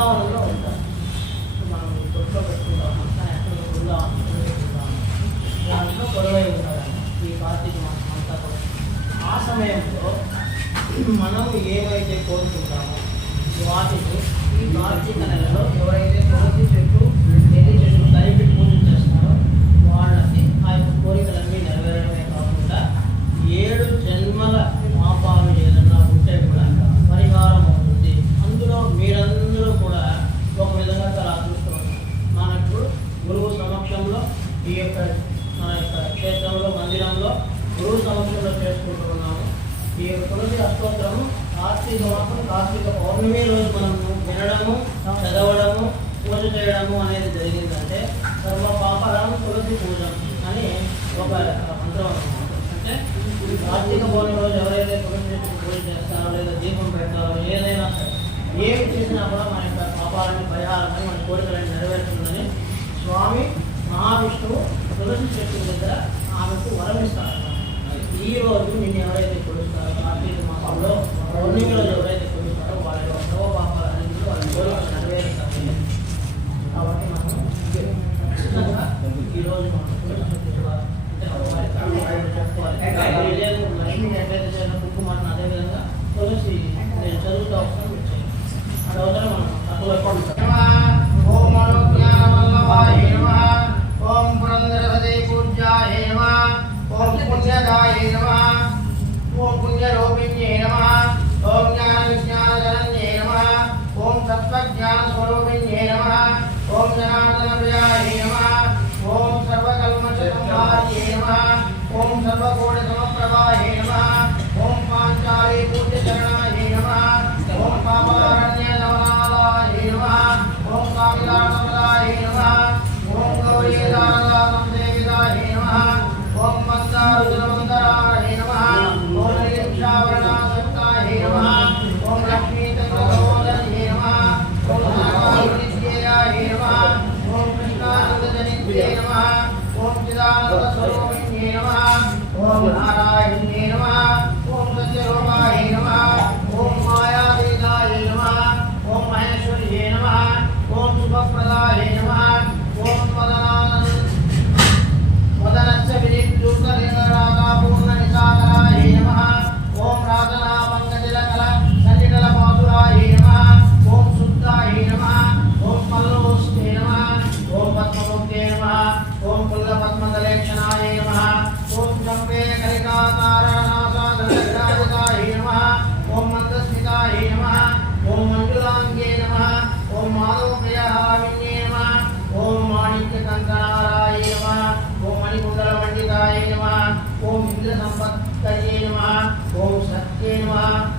బృందావనంలో మనం గుర్తులో అంతా ఎక్కడ బృందావనం దాంట్లో గొడవై ఉంటారు ఈ పార్టీకి మనం అంతా కూడా ఆ సమయంలో మనం ఏమైతే కోరుకుంటామో వాటిని ఈ పార్టీ చేయడము అనేది జరిగిందంటే సర్వ పాపరాము తులసి పూజం అని ఒక మంత్రం అంటే కార్తీక పౌర్ణమి రోజు ఎవరైతే తులసి పూజ చేస్తారో లేదా దీపం పెడతారో ఏదైనా ఏమి చేసినా కూడా మన యొక్క పాపాలని పరిహారాన్ని మన కోరికలను నెరవేరుతుందని స్వామి మహావిష్ణువు తులసి చెట్టు దగ్గర ఆమెకు వరమిస్తారు ఈ రోజు నేను ఎవరైతే కొలుస్తారో కార్తీక మాసంలో పౌర్ణమి రోజు ఎవరైతే 빠르다.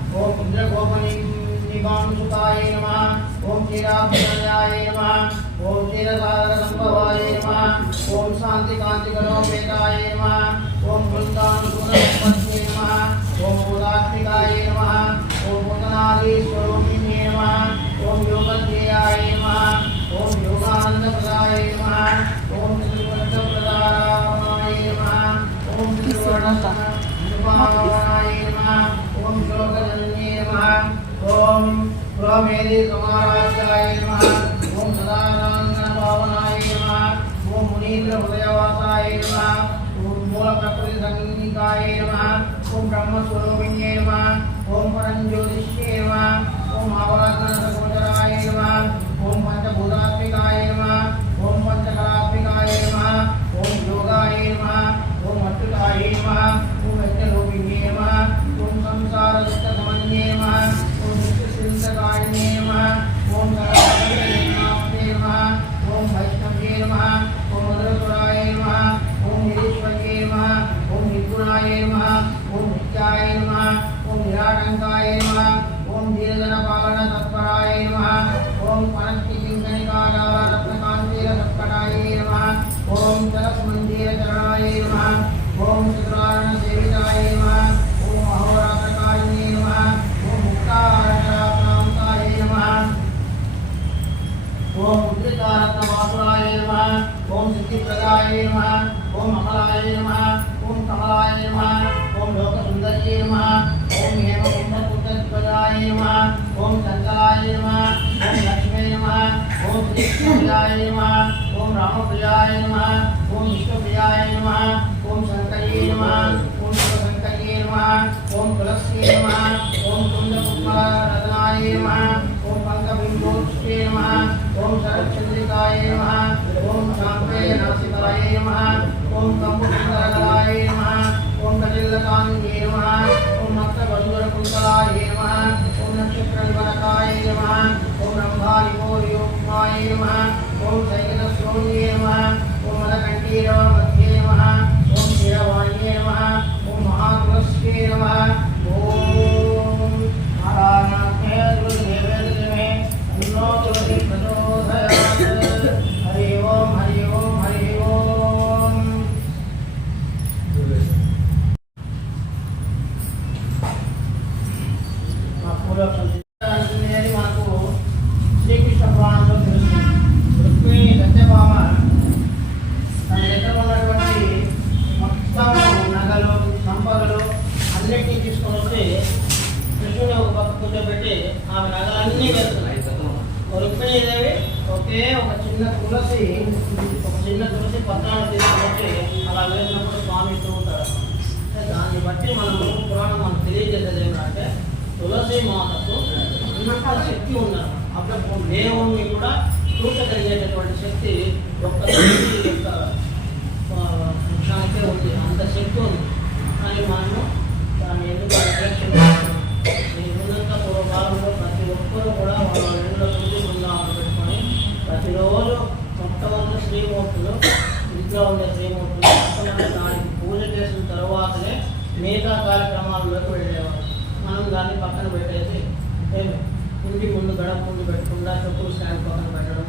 ॐ कुञ्जकोमनिवांसुताय नमः। ॐ क्षीराभ्याय नमः। ॐ क्षीरसागरसम्भवाय नमः। ॐ शान्तिकान्तिकलोपेताय नमः। ॐ वृन्दानुसुरसम्पत्ये नमः। ॐ भूतात्मिका मेरे कुमाराचार्य नमः ओम सदानंद पावनाय नमः ओम मुनीन्द्र हृदयवासाय नमः ओम मूल प्रकृति संगीताय नमः ओम ब्रह्म स्वरूपिण्ये नमः ओम परम ज्योतिष्ये नमः ओम आवागमन सगोचराय नमः ओम पंचभूतात्मिकाय नमः ओम पंचकलात्मिकाय नमः ओम योगाय नमः ओम अच्युताय नमः वीरानंदाय नमः। ओम धीरधर प्रियाय नमः ओम रामप्रियाय नमः ओम विष्णुप्रियाय नमः ओम शंकरे नमः ओम शिवशंकरे नमः ओम तुलसी नमः ओम कुंदपुष्परत्नाय नमः ओम पंकबिंदोक्षे नमः ओम शरच्चंद्रिकाय नमः ओम शांतये नासिकाय नमः ओम कंबुकराय नमः ओम कजिल्लकान्ये नमः ओम मत्स्यबंधुरकुंतलाय नमः ओम नक्षत्रनिवरकाय नमः ओम रंभारिभोर्यो नमः। शिवाय नमः ॐ सैकतस्वौन्ये नमः। ॐ मध्ये नमः। ఆ ఆమె వెళ్తున్నాయి రుక్మిణీదేవి ఒకే ఒక చిన్న తులసి ఒక చిన్న తులసి పత్రాన్ని తీసుకొచ్చి అలా వేసినప్పుడు స్వామి ఇస్తూ ఉంటారు. దాన్ని బట్టి మనము పురాణం మనం తెలియజేసేది ఏంటంటే తులసి మాతకు అంత శక్తి ఉన్నారు అప్పుడు దేవుణ్ణి కూడా చూసగలిగేటటువంటి శక్తి ఒక్క యొక్క దానికి పూజ చేసిన తర్వాతనే మిగతా కార్యక్రమాల్లోకి వెళ్ళేవారు. మనం దాన్ని పక్కన పెట్టేసి ఏమి? ఇంటి ముందు గడప ముందు పెట్టకుండా చెప్పులు స్టాండ్ పక్కన పెట్టడం.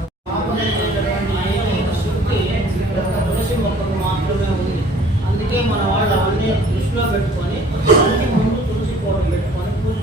తులసి మొక్కలు మాత్రమే ఉంది. అందుకే మన వాళ్ళు అన్ని దృష్టిలో పెట్టుకొని ఇంటి ముందు తులసి కోట పెట్టుకొని పూజ